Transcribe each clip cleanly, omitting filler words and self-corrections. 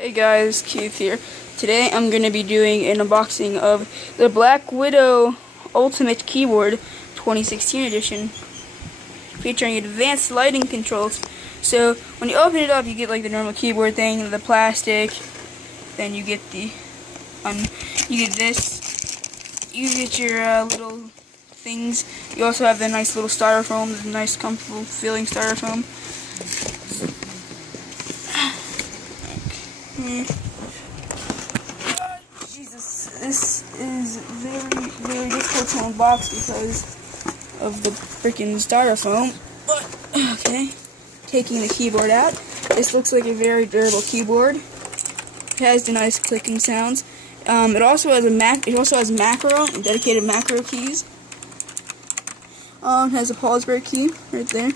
Hey guys, Keith here. Today I'm going to be doing an unboxing of the Black Widow Ultimate Keyboard 2016 edition, featuring advanced lighting controls. So when you open it up, you get like the normal keyboard thing, the plastic. Then you get the you get this. You get your little things. You also have the nice little styrofoam, the nice comfortable feeling styrofoam. Jesus, this is very, very difficult to unbox because of the freaking styrofoam. But, okay, taking the keyboard out. This looks like a very durable keyboard. It has the nice clicking sounds. It also has macro and dedicated macro keys. It has a pause break key right there.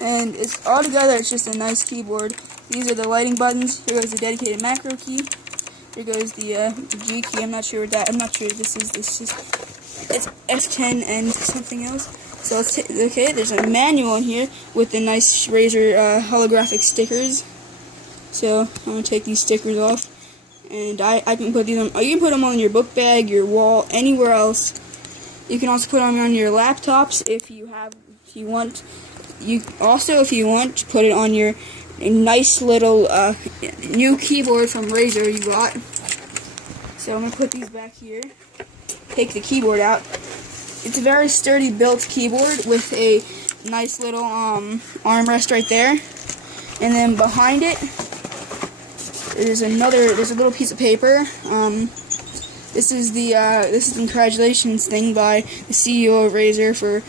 And it's all together, it's just a nice keyboard. These are the lighting buttons. Here goes the dedicated macro key. Here goes the G key. I'm not sure if this is it's F10 and something else. So let's okay. There's a manual in here with the nice Razer holographic stickers. So I'm gonna take these stickers off, and I can put these on. You can put them on your book bag, your wall, anywhere else. You can also put them on your laptops if you want. If you want to put it on your nice little new keyboard from Razer you got. So I'm going to put these back here. Take the keyboard out. It's a very sturdy built keyboard with a nice little armrest right there. And then behind it, there's a little piece of paper. This is the congratulations thing by the CEO of Razer for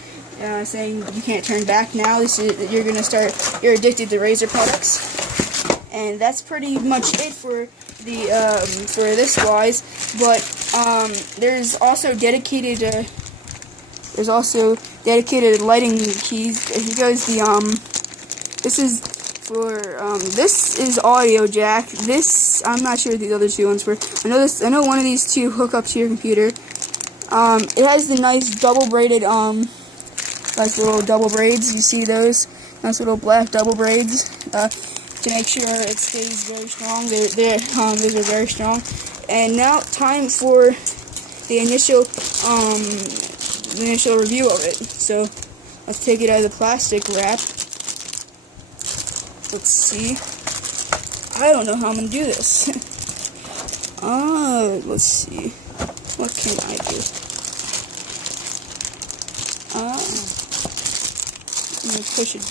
saying you can't turn back now. You're addicted to Razer products, and that's pretty much it for the for this wise. But there's also dedicated lighting keys. Here goes the this is audio jack. This I'm not sure what these other two ones were. I know one of these two hook up to your computer. It has the nice double braided nice little double braids. You see those nice little black double braids to make sure it stays very strong. Those are very strong. And now time for the initial review of it. So let's take it out of the plastic wrap. Let's see. I don't know how I'm gonna do this. Let's see. What can I do? I'm gonna push it.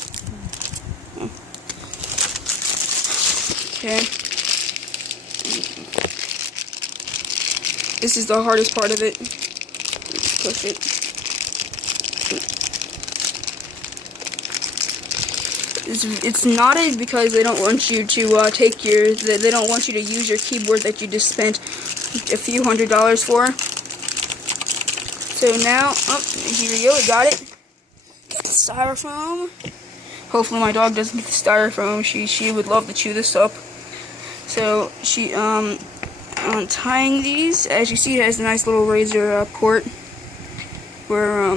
Oh. Okay. This is the hardest part of it. Let's push it. It's knotted because they don't want you to they don't want you to use your keyboard that you just spent a few $100s for. So now, here we go. We got it. Styrofoam. Hopefully my dog doesn't get the styrofoam. She would love to chew this up. So untying these, as you see, it has a nice little Razer port. Where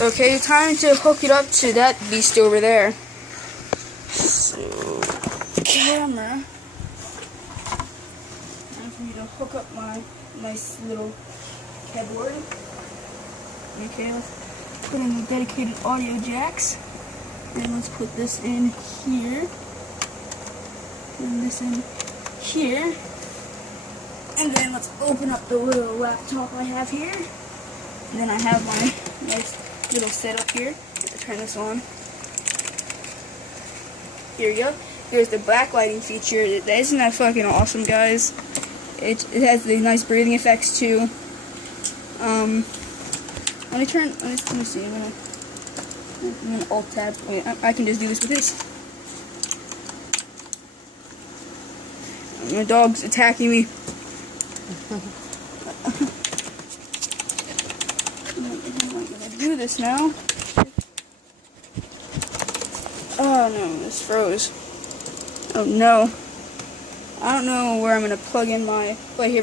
okay, time to hook it up to that beast over there. So camera. Time for me to hook up my nice little keyboard. Okay, let's put in the dedicated audio jacks, and let's put this in here, and this in here, and then let's open up the little laptop I have here, and then I have my nice little setup here. Let's turn this on. Here we go. Here's the backlighting feature. Isn't that fucking awesome, guys? It has the nice breathing effects too. Let me see. I'm gonna alt tab. Wait, I can just do this with this. My dog's attacking me. I'm gonna do this now. Oh no, this froze. Oh no. I don't know where I'm gonna plug in my. Wait, here.